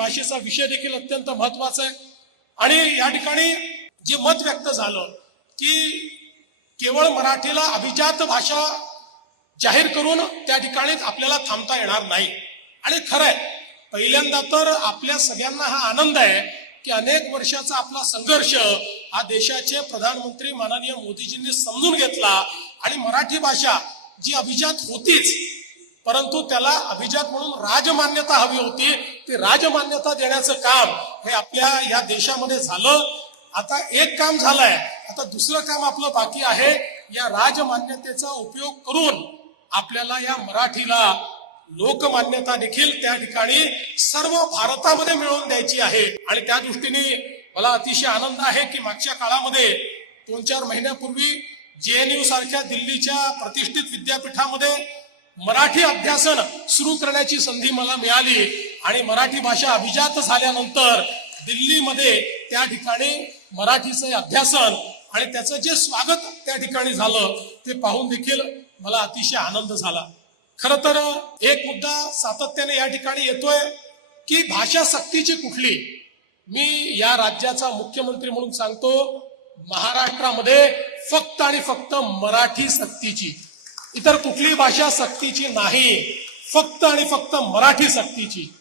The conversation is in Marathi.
भाषेचा विषय देखील अत्यंत महत्वाचा आहे। आणि या ठिकाणी जे मत व्यक्त झालं की केवळ मराठीला अभिजात भाषा जाहीर करून त्या ठिकाणी आपल्याला थांबता येणार नाही। आणि खरंय, पहिल्यांदा तर आपल्या सगळ्यांना हा आनंद आहे की अनेक वर्षाचा आपला संघर्ष हा देशाचे प्रधानमंत्री माननीय मोदीजींनी समजून घेतला आणि मराठी भाषा जी अभिजात होतीच, परंतु त्याला अभिजात म्हणून राजमान्यता हवी होती, ती राजमान्यता देण्याचं काम हे आपल्या या देशामध्ये झालं। आता एक काम झालंय, आता दुसरं काम आपलं बाकी आहे। या राजमान्यतेचा उपयोग करून आपल्याला या मराठीला लोकमान्यता देखील त्या ठिकाणी सर्व भारतामध्ये मिळवून द्यायची आहे। आणि त्या दृष्टीने मला अतिशय आनंद आहे की मागच्या काळामध्ये 2-4 महिन्यापूर्वी JNU सारख्या दिल्लीच्या प्रतिष्ठित विद्यापीठामध्ये मराठी अभ्यासन सुरू करण्याची संधी मला मिळाली आणि मराठी भाषा अभिजात झाल्यानंतर दिल्लीमध्ये त्या ठिकाणी मराठीचे अभ्यासन आणि त्याचं जे स्वागत त्या ठिकाणी झालं ते पाहून देखील मला अतिशय आनंद झाला। खरं तर एक मुद्दा सातत्याने या ठिकाणी येतोय की भाषा सक्तीची कुठली। मी या राज्याचा मुख्यमंत्री म्हणून सांगतो, महाराष्ट्रामध्ये फक्त आणि फक्त मराठी सक्तीची, इतर कुठली भाषा सक्तीची नाही, फक्त आणि फक्त मराठी सक्तीची।